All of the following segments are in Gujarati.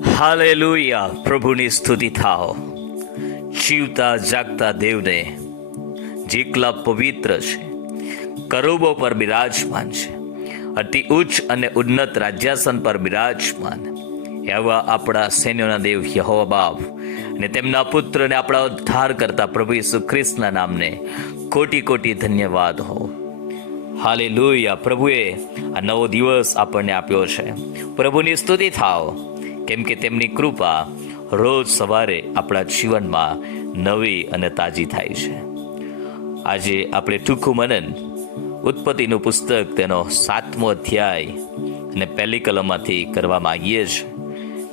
હાલેલુયા પ્રભુની સ્તુતિ થાઓ. જીવતા જાગતા દેવને જેટલા પવિત્ર છે કરોબો પર બિરાજમાન છે, અતિ ઉચ્ચ અને ઉન્નત રાજ્યાસન પર બિરાજમાન. એવા આપણા સૈન્યોના દેવ યહોવા બાપ અને તેમના પુત્રને આપણા ઉદ્ધાર કરતા પ્રભુ ઈસુ ખ્રિસ્તના નામને કોટી કોટી ધન્યવાદ હો. હાલે પ્રભુએ આ નવો દિવસ આપણને આપ્યો છે. પ્રભુની સ્તુતિ થાઓ. કેમ કે તેમની કૃપા રોજ સવારે આપણા જીવનમાં નવી અને તાજી થાય છે. આજે આપણે ટૂંકું મનન ઉત્પત્તિનું પુસ્તક તેનો સાતમો અધ્યાય અને પહેલી કલમમાંથી કરવા માંગીએ છીએ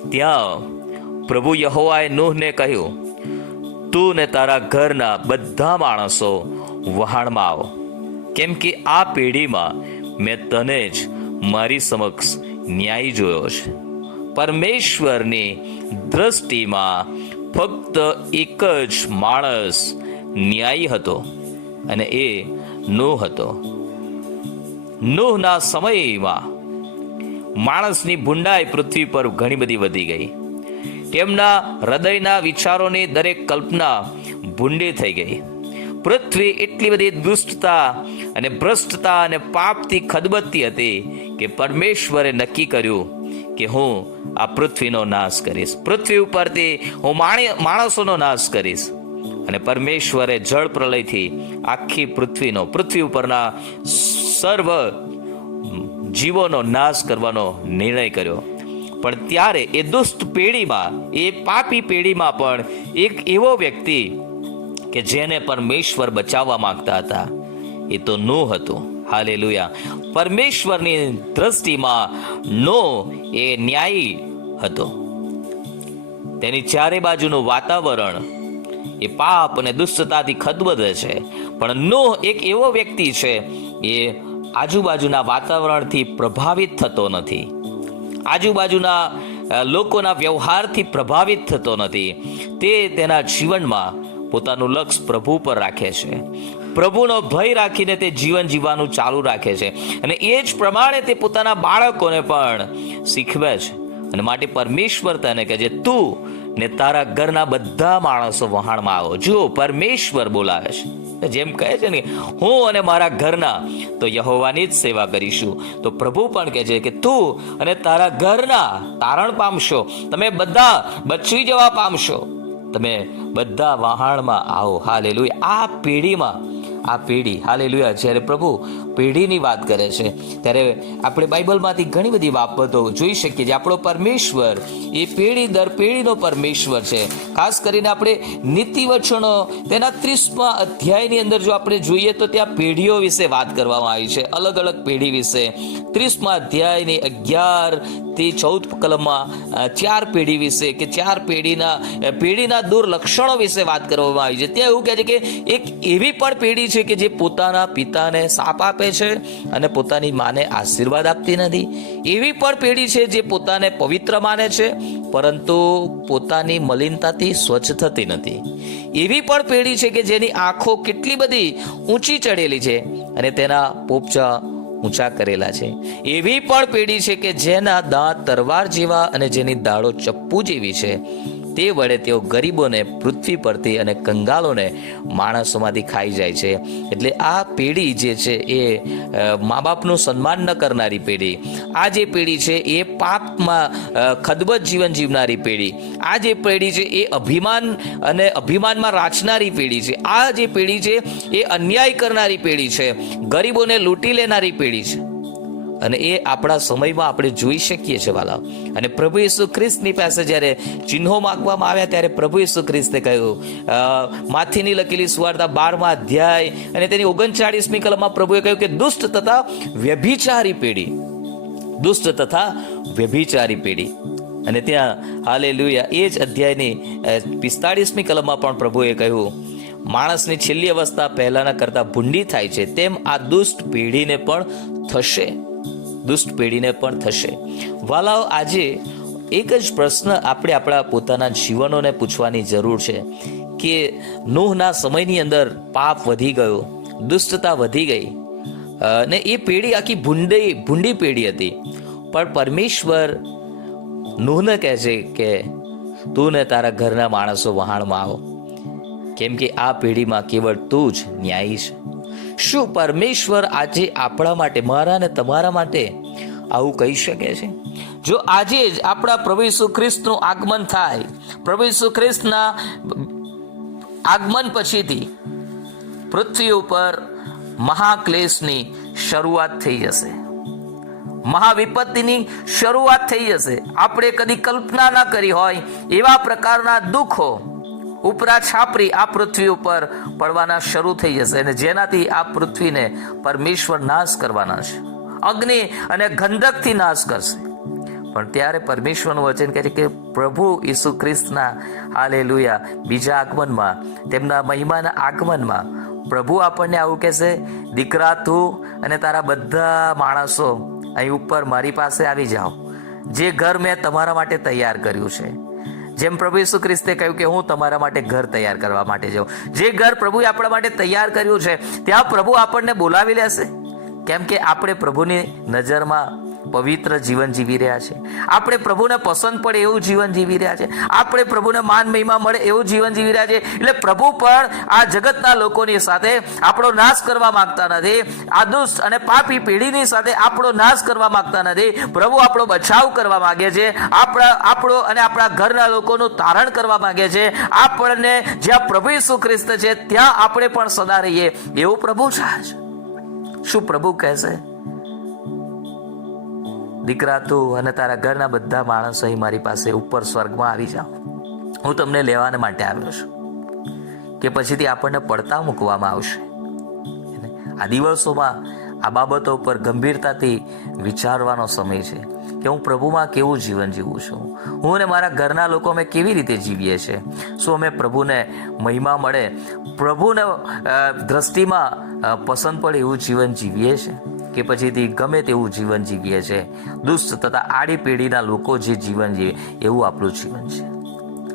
ત્યાં પ્રભુ યહોવાએ નૂહને કહ્યું, તું ને તારા ઘરના બધા માણસો વહાણમાં આવો. કેમ કે આ પેઢીમાં મેં તને જ મારી સમક્ષ ન્યાય જોયો છે. પરમેશ્વરની દ્રષ્ટિમાં ફક્ત એક જ માણસ ન્યાયી હતો અને એ નોહ હતો. નોહના સમયમાં માણસની ભૂંડાઈ પૃથ્વી પર ઘણી બધી વધી ગઈ. તેમના હૃદયના વિચારોની દરેક કલ્પના ભૂંડી થઈ ગઈ. પૃથ્વી એટલી બધી દુષ્ટતા અને ભ્રષ્ટતા અને પાપથી ખદબદતી હતી કે પરમેશ્વરે નક્કી કર્યું કે હું આ પૃથ્વીનો નાશ કરીશ. પૃથ્વી ઉપરથી હું માણી, માણસોનો નાશ કરીશ. અને પરમેશ્વરે જળ પ્રલયથી આખી પૃથ્વીનો, પૃથ્વી ઉપરના સર્વ જીવોનો નાશ કરવાનો નિર્ણય કર્યો. પણ ત્યારે એ દુષ્ટ પેઢીમાં, એ પાપી પેઢીમાં પણ એક એવો વ્યક્તિ કે જેને પરમેશ્વર બચાવવા માંગતા હતા, એ તો નો હતો. હાલેલુયા. પરમેશ્વરની દ્રષ્ટિમાં નો એ ન્યાયી હતો. તેની ચારે બાજુનું વાતાવરણ એ પાપ અને દુષ્ટતાથી ખદબદે છે. પણ નો એક એવો વ્યક્તિ છે, એ આજુબાજુના વાતાવરણથી પ્રભાવિત થતો નથી. આજુબાજુના લોકોના વ્યવહારથી પ્રભાવિત થતો નથી. તે તેના જીવનમાં પોતાનું લક્ષ્ય પ્રભુ પર રાખે છે. પ્રભુનો ભય રાખીને તે જીવન જીવવાનું ચાલુ રાખે છે. અને એ જ પ્રમાણે તે પોતાના બાળકોને પણ શીખવે છે. અને માટે પરમેશ્વર તને કહે છે, તું ને તારા ઘરના બધા માણસો વહાણમાં આવો. જુઓ, પરમેશ્વર બોલાવે છે. જેમ કહે છે ને, હું અને મારા ઘરના, તો યહોવાની જ સેવા કરીશું. તો પ્રભુ પણ કહે છે કે, તું અને તારા ઘરના તારણ પામશો. તમે બધા બચી જવા પામશો. તમે બધા વહાણમાં આવો. હાલે આ પેઢીમાં આ પેઢી. હાલે જ્યારે પ્રભુ પેઢીની વાત કરે છે, ત્યારે આપણે બાઇબલમાંથી ઘણી બધી બાબતો જોઈ શકીએ છીએ. આપણો પરમેશ્વર, એ પેઢી દર પેઢીનો પરમેશ્વર છે. ખાસ કરીને આપણે નીતિ વચનો તેના ત્રીસમા અધ્યાયની અંદર જો આપણે જોઈએ તો ત્યાં પેઢીઓ વિશે વાત કરવામાં આવી છે. અલગ અલગ પેઢી વિશે. ત્રીસમા અધ્યાયની અગિયાર થી ચૌદ કલમમાં ચાર પેઢી વિશે કે ચાર પેઢીના પેઢીના દુર્લક્ષણો વિશે વાત કરવામાં આવી છે. ત્યાં એવું કહે છે કે એક એવી પણ પેઢી છે કે જે પોતાના પિતાને સાપ આપે છે અને પોતાની માને આશીર્વાદ આપતી નથી. એવી પણ પેઢી છે જે પોતાને પવિત્ર માને છે, પરંતુ પોતાની મલિનતાથી સ્વચ્છ થતી નથી. એવી પણ પેઢી છે કે જેની આંખો કેટલી બધી ઊંચી ચડેલી છે અને તેના પોપચા ઊંચા કરેલા છે. એવી પણ પેઢી છે કે જેના દાંત તરવાર જેવા અને જેની દાળો ચપ્પુ જેવી છે. તે વડે તેઓ ગરીબોને પૃથ્વી પરથી અને કંગાલોને માણસોમાંથી ખાઈ જાય છે. એટલે આ પેઢી જે છે એ મા બાપનું સન્માન ન કરનારી પેઢી. આ જે પેઢી છે એ પાપમાં ખદબદ જીવન જીવનારી પેઢી. આ જે પેઢી છે એ અભિમાન અને અભિમાનમાં રાચનારી પેઢી છે. આ જે પેઢી છે એ અન્યાય કરનારી પેઢી છે. ગરીબોને લૂંટી લેનારી પેઢી છે. અને એ આપણા સમયમાં આપણે જોઈ શકીએ છીએ વાલા. અને પ્રભુ ઈસુ ખ્રિસ્તની પાસે જ્યારે ચિહ્નો માગવામાં આવ્યા ત્યારે પ્રભુ ઈસુ ખ્રિસ્તે કહ્યું માથીની લખેલી સુવાર્તા બારમા અધ્યાય અને તેની ઓગણચાળીસમી કલમમાં પ્રભુએ કહ્યું કે દુષ્ટ તથા વ્યભિચારી પેઢી, દુષ્ટ તથા વ્યભિચારી પેઢી. અને ત્યાં હાલે એ જ અધ્યાયની પિસ્તાળીસમી કલમમાં પણ પ્રભુએ કહ્યું, માણસની છેલ્લી અવસ્થા પહેલાંના કરતાં ભૂંડી થાય છે, તેમ આ દુષ્ટ પેઢીને પણ થશે. દુષ્ટ પેઢીને પણ થશે. વાલાઓ, આજે એક જ પ્રશ્ન આપણે આપણા પોતાના જીવનોને પૂછવાની જરૂર છે કે નૂહના સમયની અંદર પાપ વધી ગયો, દુષ્ટતા વધી ગઈ અને એ પેઢી આખી ભૂંડી ભૂંડી પેઢી હતી. પણ પરમેશ્વર નૂહને કહે છે કે, તું ને તારા ઘરના માણસો વહાણમાં આવો. કેમ કે આ પેઢીમાં કેવળ તું જ ન્યાયી છે. શું પરમેશ્વર આજે આપણા માટે, મારા અને તમારા માટે આવું કહી શકે છે? જો આજે જ આપણા પ્રભુ ખ્રિસ્તનું આગમન થાય, પ્રભુ ખ્રિસ્તના આગમન પછીથી પૃથ્વી ઉપર મહાક્લેશની શરૂઆત થઈ જશે. મહાવિપત્તિની શરૂઆત થઈ જશે. આપણે કદી કલ્પના ન કરી હોય એવા પ્રકારના દુઃખો ઉપરા છાપરી આ પૃથ્વી ઉપર પડવાના શરૂ થઈ જશે અને જેનાથી આ પૃથ્વીને પરમેશ્વર નાશ કરવાના છે. અગ્નિ અને ગંધકથી નાશ કરશે. પણ ત્યારે પરમેશ્વરનું વચન કહે છે કે પ્રભુ ઈસુ ખ્રિસ્તના હાલે બીજા આગમનમાં, તેમના મહિમાના આગમનમાં પ્રભુ આપણને આવું કહેશે, દીકરા તું અને તારા બધા માણસો અહીં ઉપર મારી પાસે આવી જાઓ. જે ઘર મેં તમારા માટે તૈયાર કર્યું છે. જેમ પ્રભુ ઈસુ ખ્રિસ્તે કહ્યું કે હું તમારા માટે ઘર તૈયાર કરવા માટે જાઉં. જે ઘર પ્રભુએ આપણા માટે તૈયાર કર્યું છે, ત્યાં પ્રભુ આપણને બોલાવી લેશે. કેમ કે આપણે પ્રભુની નજરમાં પવિત્ર જીવન જીવી રહ્યા છે. આપણે પ્રભુને પસંદ પડે એવું જીવન જીવી રહ્યા છે. આપણે પ્રભુને માન મહિમા મળે એવું જીવન જીવી રહ્યા છે. એટલે પ્રભુ પણ આ જગતના લોકોની સાથે આપણો નાશ કરવા માંગતા નથી. આ દુષ્ટ અને પાપી પેઢીની સાથે આપણો નાશ કરવા માંગતા નથી. પ્રભુ આપણો બચાવ કરવા માંગે છે. આપણા, આપણો અને આપણા ઘરના લોકોનું તારણ કરવા માંગે છે. આપણને જ્યાં પ્રભુ ઈસુ ખ્રિસ્ત છે, ત્યાં આપણે પણ સદા રહીએ. એવું પ્રભુ છે શું પ્રભુ કહેશે? દીકરા તું અને તારા ઘરના બધા માણસો અહીં મારી પાસે ઉપર સ્વર્ગમાં આવી જાઓ. હું તમને લેવાને માટે આવ્યો છું કે પછીથી આપણને પડતા મૂકવામાં આવશે. આ દિવસોમાં આ બાબતો પર ગંભીરતાથી વિચારવાનો સમય છે કે હું પ્રભુમાં કેવું જીવન જીવું છું? હું અને મારા ઘરના લોકો અમે કેવી રીતે જીવીએ છીએ શું અમે પ્રભુને મહિમા મળે? પ્રભુને દ્રષ્ટિમાં પસંદ પડે એવું જીવન જીવીએ છીએ કે પછીથી ગમે તેવું જીવન જીવીએ છીએ. દુષ્ટ તથા આડી પેઢીના લોકો જે જીવન જીવે, એવું આપણું જીવન છે.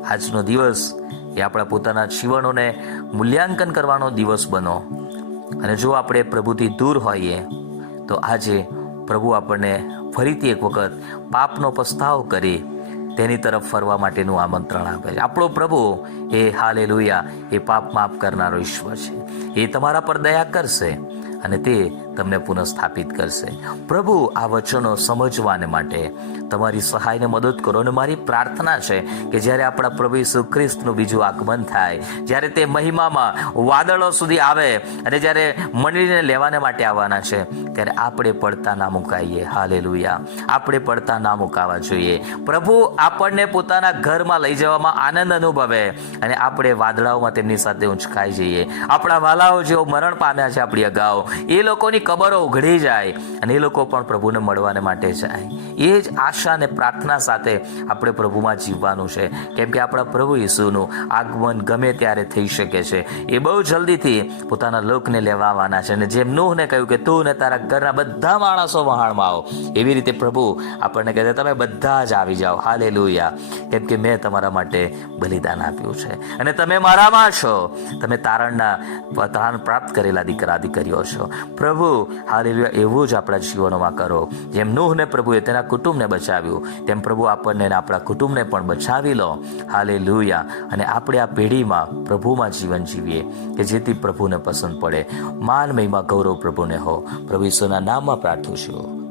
આજનો દિવસ એ આપણા પોતાના જીવનોને મૂલ્યાંકન કરવાનો દિવસ બનો. અને જો આપણે પ્રભુથી દૂર હોઈએ, તો આજે પ્રભુ આપણને ફરીથી એક વખત પાપનો પસ્તાવ કરી તેની તરફ ફરવા માટેનું આમંત્રણ આપે છે. આપણો પ્રભુ એ હાલે એ પાપ માફ કરનારો ઈશ્વર છે. એ તમારા પર દયા કરશે અને તે તમને પુનઃસ્થાપિત કરશે. પ્રભુ, આ વચનો સમજવાને માટે તમારી સહાયને મદદ કરો અને મારી પ્રાર્થના છે કે જ્યારે આપણા પ્રભુ ઈસુ ખ્રિસ્તનું બીજું આગમન થાય, જ્યારે તે મહિમામાં વાદળો સુધી આવે અને જ્યારે મંડળીને લેવાને માટે આવવાના છે, ત્યારે આપણે પડતા ના મુકાઈએ. હાલે આપણે પડતા ના મુકાવા જોઈએ. પ્રભુ, આપણને પોતાના ઘરમાં લઈ જવામાં આનંદ અનુભવે અને આપણે વાદળાઓમાં તેમની સાથે ઉંચકાઈ જઈએ. આપણા વાલાઓ જેઓ મરણ પામ્યા છે આપણી અગાઉ. એ લોકોની કબરો ઉઘડી જાય અને એ લોકો પણ પ્રભુને મળવાને માટે જાય. એ જ આશા અને પ્રાર્થના સાથે આપણે પ્રભુમાં જીવવાનું છે. કેમ કે આપણા પ્રભુ ઈસુનું આગમન ગમે ત્યારે થઈ શકે છે. એ બહુ જલ્દીથી પોતાના લોકને લેવા આવવાના છે. અને જેમ નૂહને કહ્યું કે તું ને તારા ઘરના બધા માણસો વહાણમાં આવો. એવી રીતે પ્રભુ આપણને કહે છે, તમે બધા જ આવી જાઓ. હાલે કેમ કે મેં તમારા માટે બલિદાન આપ્યું છે. અને તમે મારામાં છો. તમે તારણના તારણ પ્રાપ્ત કરેલા દીકરા દીકરીઓ છો. પ્રભુ હાલે એવું જ આપણા જીવનમાં કરો. જેમ નૂહને પ્રભુએ તેના કુટુંબને બચાવ્યું, તેમ પ્રભુ આપણને આપણા કુટુંબને પણ બચાવી લો. હાલે અને આપણે આ પેઢીમાં પ્રભુમાં જીવન જીવીએ, કે જેથી પ્રભુને પસંદ પડે. માન મહિમા ગૌરવ પ્રભુને હો. પ્રભુ ઈશ્વરના નામમાં પ્રાર્થું છું.